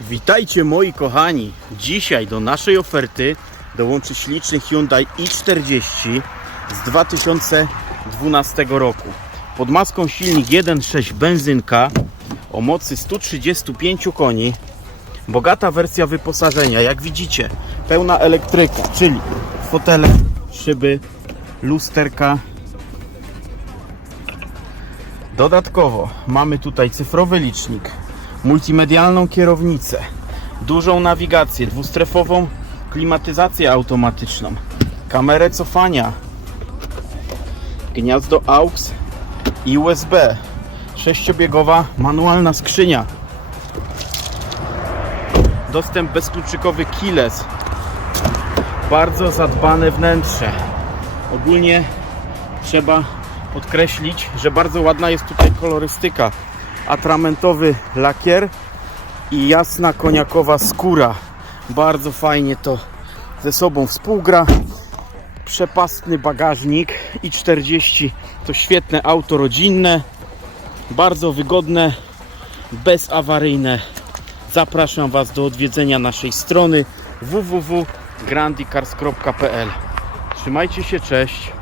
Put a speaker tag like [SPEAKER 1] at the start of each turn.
[SPEAKER 1] Witajcie moi kochani. Dzisiaj do naszej oferty dołączy śliczny Hyundai i40 z 2012 roku. Pod maską silnik 1.6 benzynka o mocy 135 koni. Bogata wersja wyposażenia, jak widzicie, pełna elektryka, czyli fotele, szyby, lusterka. Dodatkowo mamy tutaj cyfrowy licznik, multimedialną kierownicę, dużą nawigację, dwustrefową klimatyzację automatyczną, kamerę cofania, gniazdo AUX i USB, sześciobiegowa manualna skrzynia, dostęp bezkluczykowy keyless, bardzo zadbane wnętrze. Ogólnie trzeba podkreślić, że bardzo ładna jest tutaj kolorystyka. Atramentowy lakier i jasna koniakowa skóra. Bardzo fajnie to ze sobą współgra. Przepastny bagażnik i 40 to świetne auto rodzinne. Bardzo wygodne, bezawaryjne. Zapraszam Was do odwiedzenia naszej strony www.grandicars.pl Trzymajcie się, cześć!